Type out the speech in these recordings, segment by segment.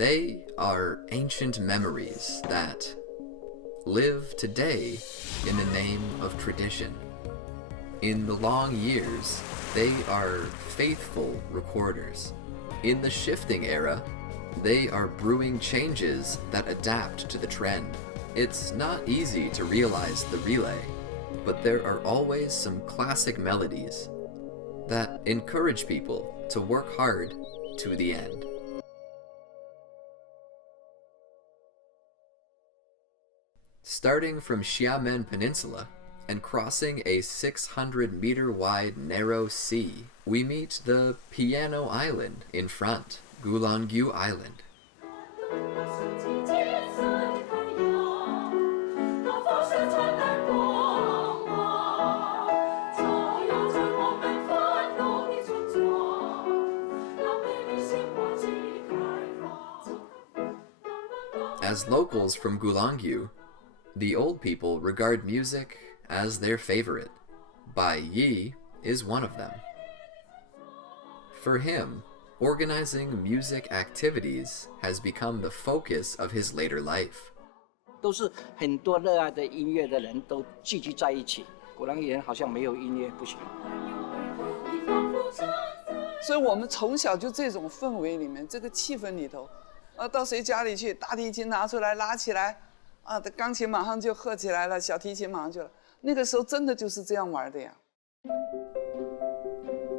They are ancient memories that live today in the name of tradition. In the long years, they are faithful recorders. In the shifting era, they are brewing changes that adapt to the trend. It's not easy to realize the relay, but there are always some classic melodies that encourage people to work hard to the end. Starting from Xiamen Peninsula and crossing a 600-meter wide narrow sea, we meet the Piano Island in front, Gulangyu Island. As locals from Gulangyu, the old people regard music as their favorite. Bai Yi is one of them. For him, organizing music activities has become the focus of his later life. 都是很多热爱的音乐的人都聚集在一起。鼓浪屿人好像没有音乐不行。所以我们从小就这种氛围里面，这个气氛里头，到谁家里去，大提琴拿出来拉起来，钢琴马上就合起来了，小提琴马上就了。那个时候真的就是这样玩的呀。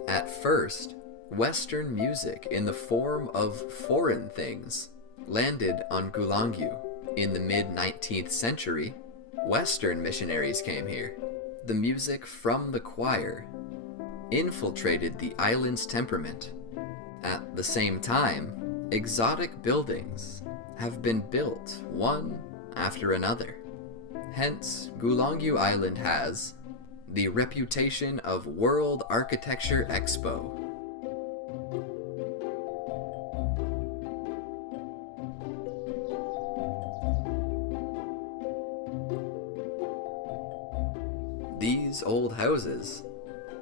At first, Western music in the form of foreign things landed on Gulangyu. In the mid-19th century, Western missionaries came here. The music from the choir infiltrated the island's temperament. At the same time, exotic buildings have been built one after another. Hence, Gulangyu Island has the reputation of World Architecture Expo. These old houses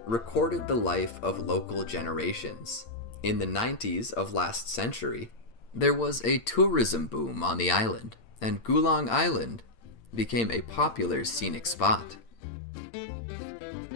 recorded the life of local generations. In the 90s of last century, there was a tourism boom on the island, and Gulang Island became a popular scenic spot. "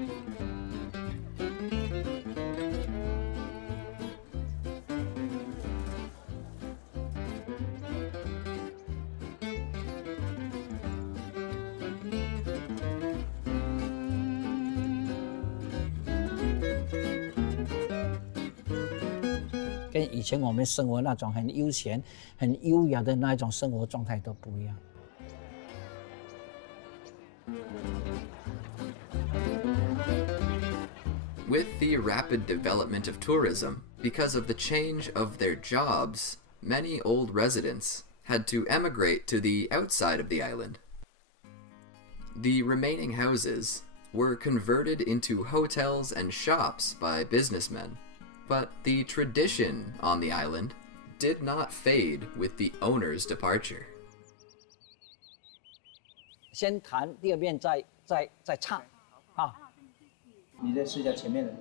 跟以前我们生活那种很悠闲、很优雅的那一种生活状态都不一样。With the rapid development of tourism, because of the change of their jobs, many old residents had to emigrate to the outside of the island. The remaining houses were converted into hotels and shops by businessmen, but the tradition on the island did not fade with the owner's departure. 先弹，第二遍再唱，啊。你再试一下前面的。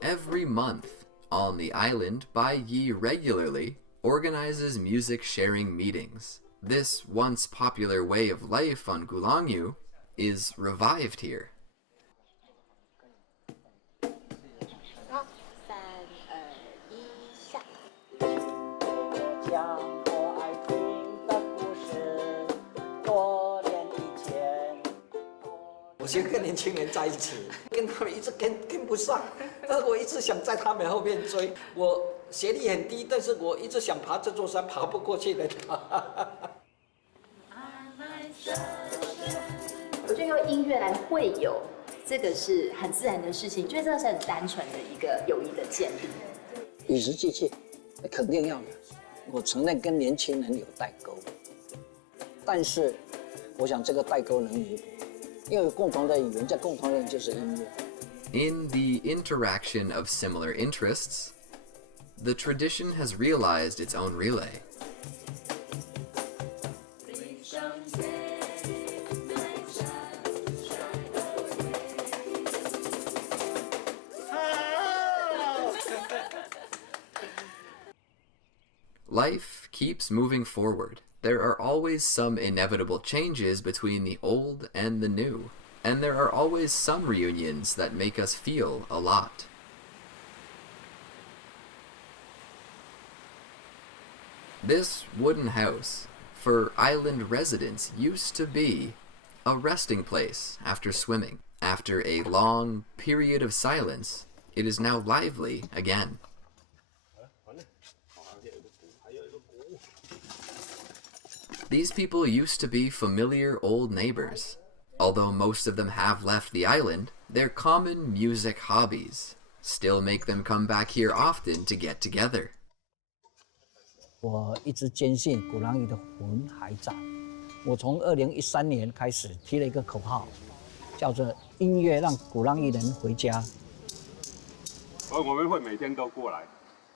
Every month on the island, Bai Yi regularly organizes music sharing meetings. This once popular way of life on Gulangyu is revived here. "我先跟年轻人在一起，跟他们一直跟不上，但是我一直想在他们后面追。我学历很低，但是我一直想爬这座山，爬不过去的。我觉得用音乐来会友，这个是很自然的事情，觉得这是很单纯的一个友谊的建立。与时俱进，肯定要的。我承认跟年轻人有代沟，但是我想这个代沟能弥补。因为有共同的语言，在共同的语言就是音乐。In the interaction of similar interests, the tradition has realized its own relay. Life keeps moving forward. There are always some inevitable changes between the old and the new, and there are always some reunions that make us feel a lot. This wooden house, for island residents, used to be a resting place after swimming. After a long period of silence, it is now lively again. These people used to be familiar old neighbors. Although most of them have left the island, their common music hobbies still make them come back here often to get together. 我一直坚信鼓浪屿的魂还在。我从2013年开始提了一个口号，叫做“音乐让鼓浪屿人回家”。所以我们会每天都过来，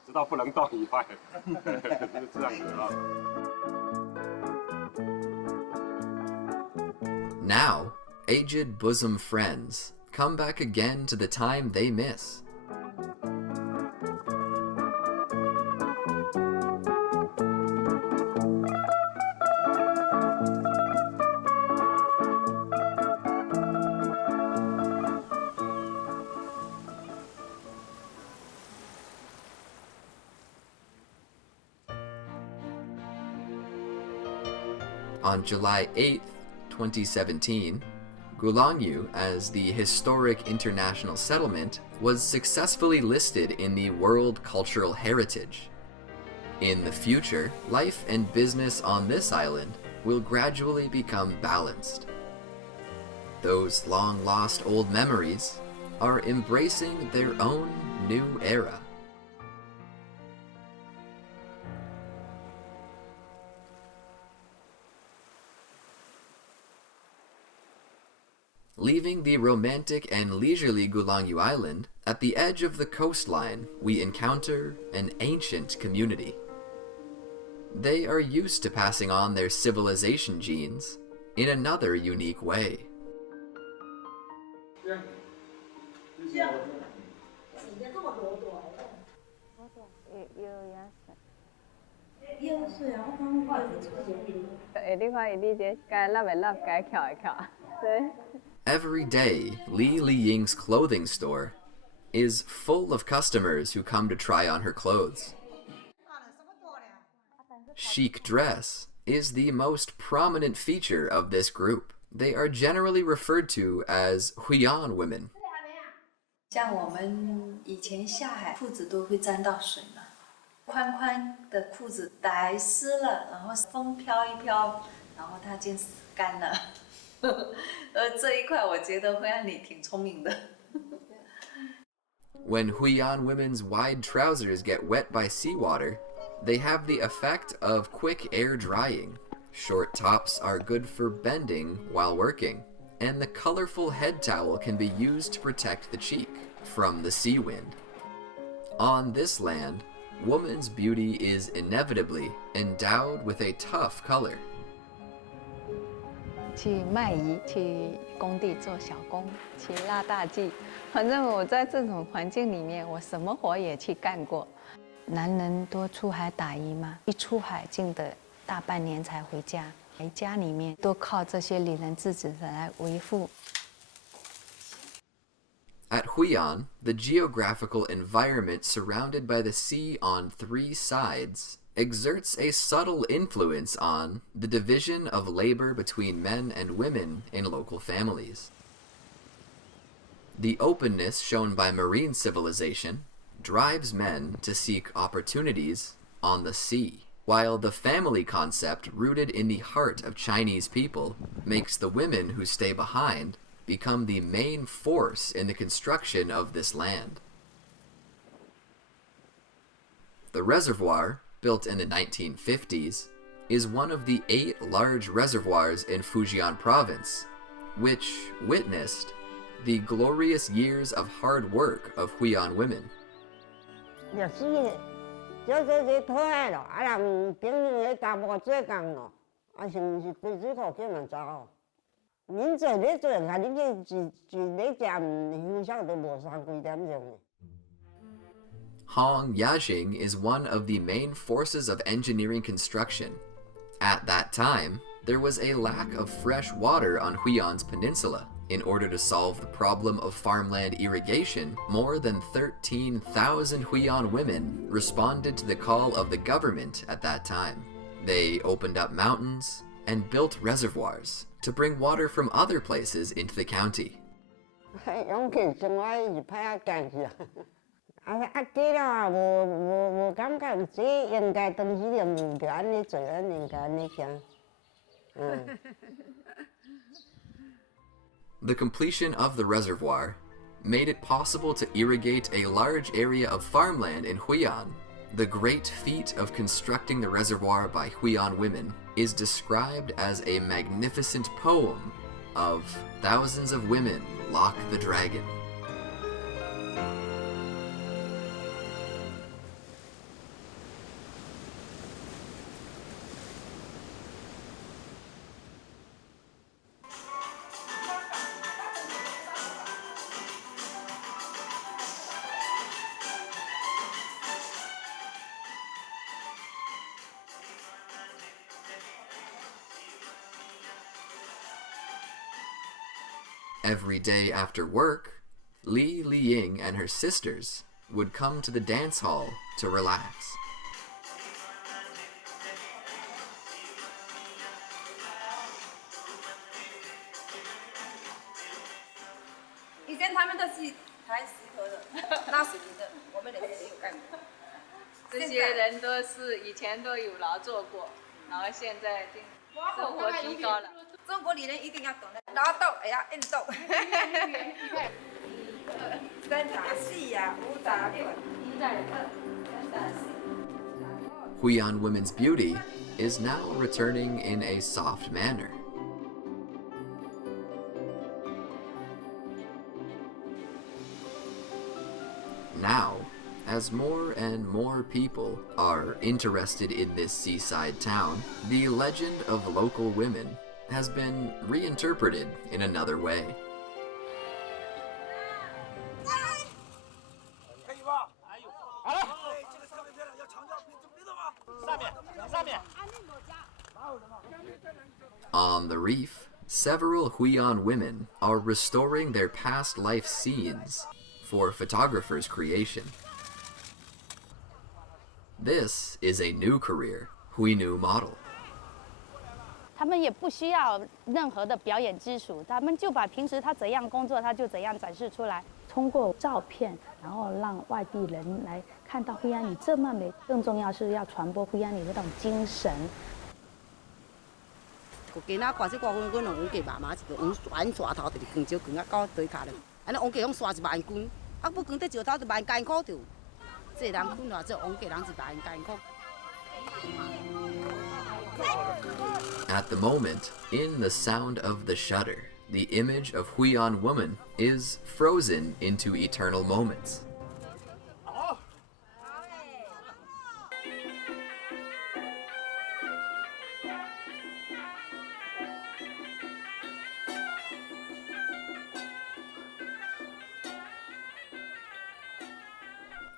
直到不能动以外，是这样子啊。Now, aged bosom friends come back again to the time they miss. On July 8th, 2017, Gulangyu, as the historic international settlement, was successfully listed in the World Cultural Heritage. In the future, life and business on this island will gradually become balanced. Those long-lost old memories are embracing their own new era. Leaving the romantic and leisurely Gulangyu Island, at the edge of the coastline, we encounter an ancient community. They are used to passing on their civilization genes in another unique way. Every day, Li Liying's clothing store is full of customers who come to try on her clothes. Chic dress is the most prominent feature of this group. They are generally referred to as Huiyan women. 像我们以前下海，裤子都会沾到水嘛，宽宽的裤子打湿了，然后风飘一飘，然后它就干了。这一块我觉得会让你挺聪明的。When Huiyan women's wide trousers get wet by seawater, they have the effect of quick air drying. Short tops are good for bending while working, and the colorful head towel can be used to protect the cheek from the sea wind. On this land, woman's beauty is inevitably endowed with a tough color. 去卖鱼，去工地做小工，去拉大锯。反正我在这种环境里面，我什么活也去干过。男人多出海打鱼嘛，一出海进的大半年才回家，家里面都靠这些女人自己来维护。At Huiyan, the geographical environment surrounded by the sea on three sides exerts a subtle influence on the division of labor between men and women in local families. The openness shown by marine civilization drives men to seek opportunities on the sea, while the family concept rooted in the heart of Chinese people makes the women who stay behind become the main force in the construction of this land. The reservoir, built in the 1950s, is one of the 8 large reservoirs in Fujian province, which witnessed the glorious years of hard work of Huiyan women. 就是讨厌咯，啊，若唔顶个查某做工咯，啊是毋是规水库叫人走哦？恁做咧做，啊恁这一咧食，休息都无3、4点钟。Hong Yajing is one of the main forces of engineering construction. At that time, there was a lack of fresh water on Huion's peninsula. In order to solve the problem of farmland irrigation, more than 13,000 Huion women responded to the call of the government at that time. They opened up mountains and built reservoirs to bring water from other places into the county. The completion of the reservoir made it possible to irrigate a large area of farmland in Huion. The great feat of constructing the reservoir by Huion women is described as a magnificent poem of thousands of women lock the dragon. Every day after work, Li Liying and her sisters would come to the dance hall to relax. Huion women's beauty is now returning in a soft manner. Now, as more and more people are interested in this seaside town, the legend of local women has been reinterpreted in another way. On the reef, several Huion women are restoring their past life scenes for photographers' creation. This is a new career, Huinu model. 他们也不需要任何的表演基础，他们就把平时他怎样工作，他就怎样展示出来。通过照片，然后让外地人来看到惠安里这么美，更重要是要传播惠安里那种精神。今仔挂这挂阮用王家妈妈一个王安刷头，就是光石光啊到底骹咧，安尼王家用刷1万斤，啊不光在石头就1万块着，这人困偌这王家人1万块。 At the moment, in the sound of the shutter, the image of Huion woman is frozen into eternal moments.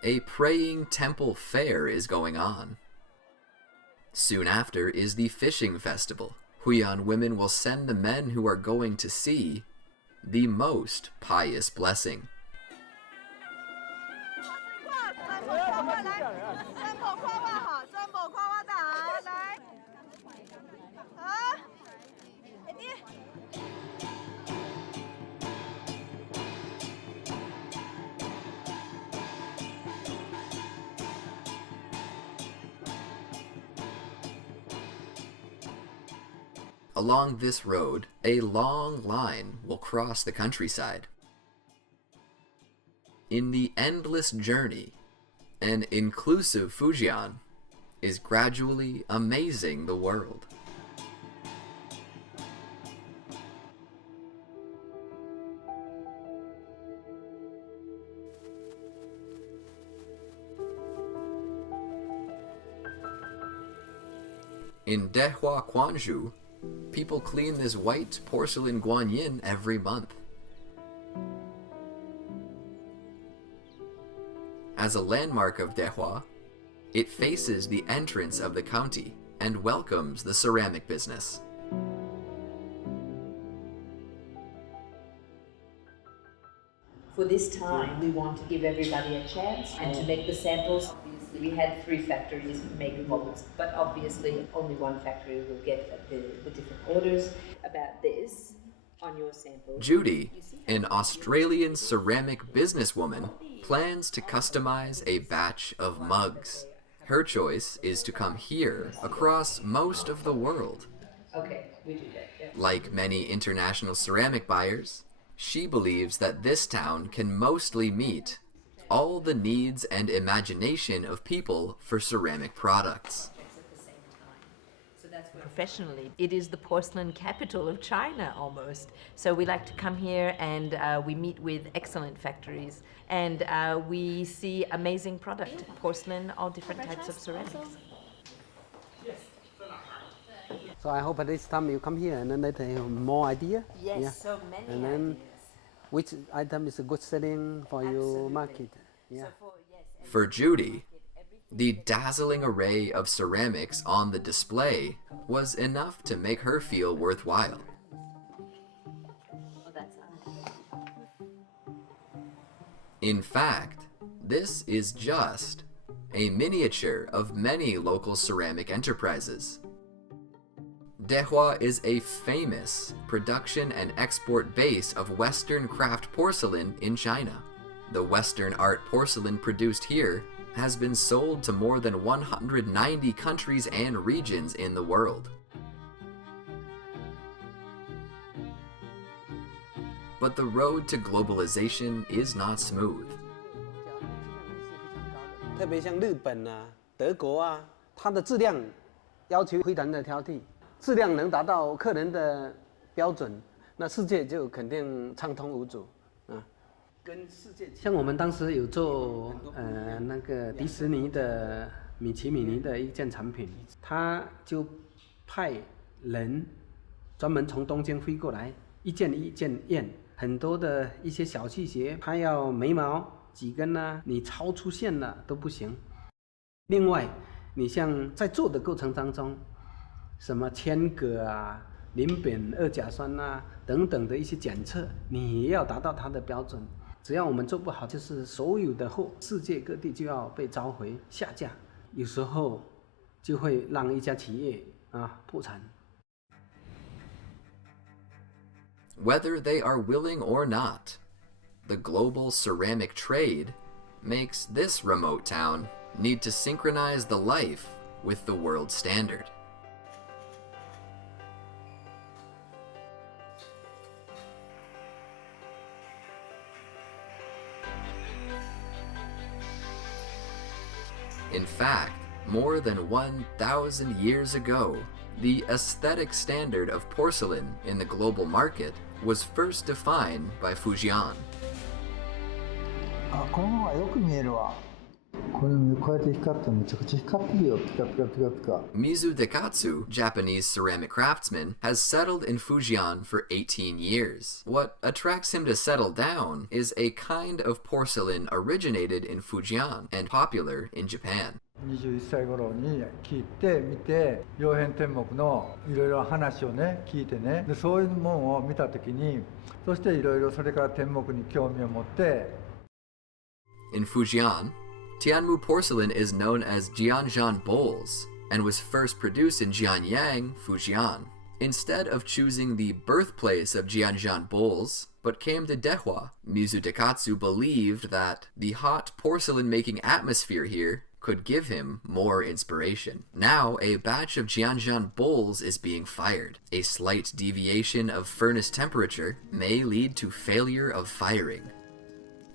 A praying temple fair is going on. Soon after is the fishing festival. Huion women will send the men who are going to sea the most pious blessing. Along this road, a long line will cross the countryside. In the endless journey, an inclusive Fujian is gradually amazing the world. In Dehua Quanzhou, people clean this white porcelain guanyin every month. As a landmark of Dehua, it faces the entrance of the county and welcomes the ceramic business. For this time, we want to give everybody a chance and to make the samples. Obviously, we had 3 factories making molds, but obviously only one factory will get the different orders. About this, on your sample, Judy, an Australian ceramic businesswoman, plans to customize a batch of mugs. Her choice is to come here across most of the world. Okay, we do that. Yeah. Like many international ceramic buyers, she believes that this town can mostly meet all the needs and imagination of people for ceramic products. Professionally, it is the porcelain capital of China almost. So we like to come here and we meet with excellent factories and we see amazing product, porcelain, all different types of ceramics. So I hope at this time you come here and then they have more idea. Yes, yeah. so many and then ideas. Which item is a good selling for your market? Yeah. For Judy, the dazzling array of ceramics on the display was enough to make her feel worthwhile. In fact, this is just a miniature of many local ceramic enterprises. Dehua is a famous production and export base of Western craft porcelain in China. The Western art porcelain produced here has been sold to more than 190 countries and regions in the world. But the road to globalization is not smooth. 特别像日本啊、德国啊，它的质量要求非常的挑剔，质量能达到客人的标准，那世界就肯定畅通无阻啊。跟世界像我们当时有做那个迪士尼的米奇米妮的一件产品，他就派人专门从东京飞过来，一件一件验，很多的一些小细节，他要眉毛几根啊，你超出线了都不行。另外，你像在做的过程当中，什么铅镉啊、磷苯二甲酸啊等等的一些检测，你也要达到它的标准。只要我们做不好，就是所有的货，世界各地就要被召回下架，有时候就会让一家企业破产。Whether they are willing or not, the global ceramic trade makes this remote town need to synchronize the life with the world standard. In fact, more than 1,000 years ago, the aesthetic standard of porcelain in the global market was first defined by Fujian. あ、このままよく見えるわ。これこうやって光ってめちゃくちゃ光ってるよ。ピカピカピカピカ。Mizu Dekatsu, Japanese ceramic craftsman, has settled in Fujian for 18 years. What attracts him to settle down is a kind of porcelain originated in Fujian and popular in Japan. 21歳頃に聞いて見て曜変天目のいろいろ話をね聞いてねでそういうものを見た時にそしていろいろそれから天目に興味を持って In Fujian, Tianmu porcelain is known as Jianzhan bowls and was first produced in Jianyang, Fujian. Instead of choosing the birthplace of Jianzhan bowls, but came to Dehua, Mizu Dekatsu believed that the hot porcelain-making atmosphere here could give him more inspiration. Now, a batch of Jianzhan bowls is being fired. A slight deviation of furnace temperature may lead to failure of firing.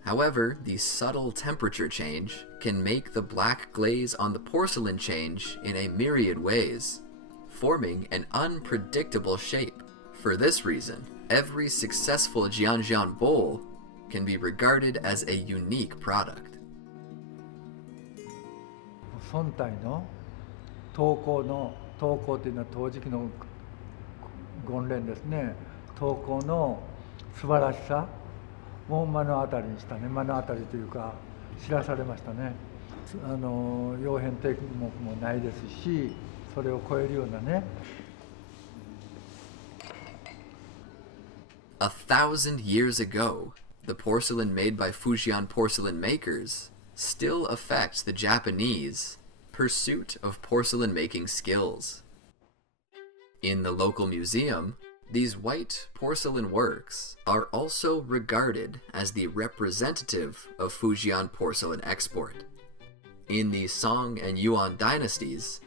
However, the subtle temperature change can make the black glaze on the porcelain change in a myriad ways, forming an unpredictable shape. For this reason, every successful Jianzhan bowl can be regarded as a unique product. 本体の陶工というのは陶磁器の言連ですね。陶工の素晴らしさを目の当たりにしたね。目の当たりというか知らされましたね。曜変天目もないですし、それを超えるようなね。1,000 years ago, the porcelain made by Fujian porcelain makers still affects the Japanese pursuit of porcelain making skills. In the local museum, these white porcelain works are also regarded as the representative of Fujian porcelain export. In the Song and Yuan dynasties,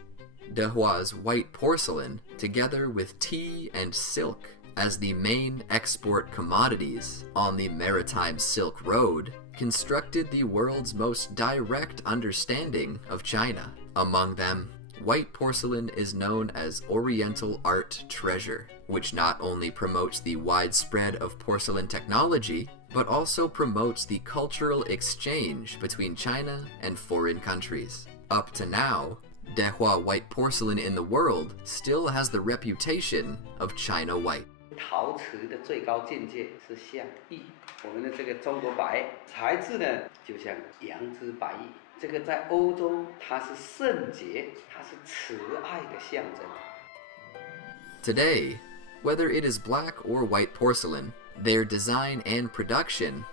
Dehua's white porcelain, together with tea and silk as the main export commodities on the maritime Silk Road, constructed the world's most direct understanding of China. Among them, white porcelain is known as Oriental art treasure, which not only promotes the widespread of porcelain technology, but also promotes the cultural exchange between China and foreign countries. Up to now, Dehua white porcelain in the world still has the reputation of China white. 陶瓷的最高境界是像玉，我们的这个中国白材质呢，就像羊脂白玉。这个在欧洲它是圣洁，它是慈爱的象征。Today, whether it is black or white porcelain, their design and production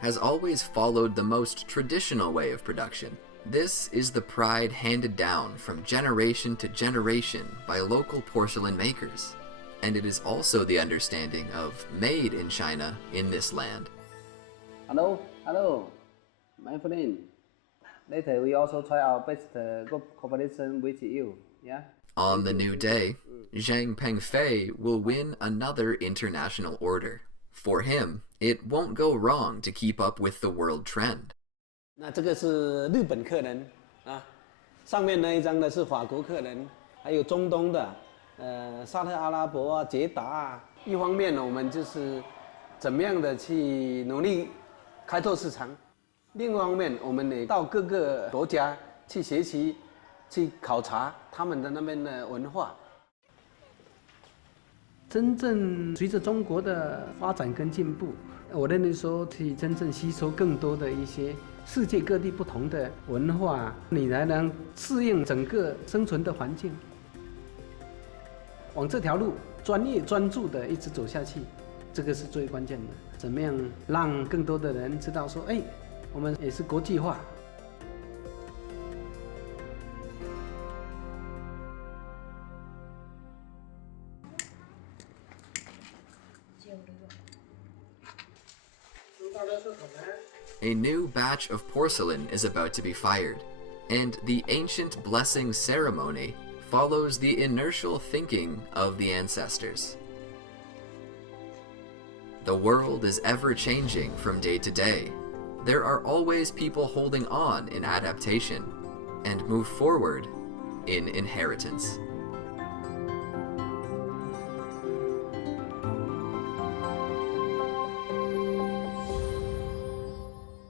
has always followed the most traditional way of production. This is the pride handed down from generation to generation by local porcelain makers. And it is also the understanding of made in China in this land. Hello, my friend. Later we also try our best good cooperation with you, yeah? On the new day, Zhang Pengfei will win another international order. For him, it won't go wrong to keep up with the world trend. 那这个是日本客人啊，上面那一张呢是法国客人，还有中东的。沙特阿拉伯啊，捷达啊，一方面呢，我们就是怎么样的去努力开拓市场；另一方面，我们也到各个国家去学习、去考察他们的那边的文化。真正随着中国的发展跟进步，我认为说去真正吸收更多的一些世界各地不同的文化，你才能适应整个生存的环境。往这条路专业专注的一直走下去，这个是最关键的。怎么样让更多的人知道说，哎，我们也是国际化。A new batch of porcelain is about to be fired, and the ancient blessing ceremony follows the inertial thinking of the ancestors. The world is ever changing from day to day. There are always people holding on in adaptation and move forward in inheritance.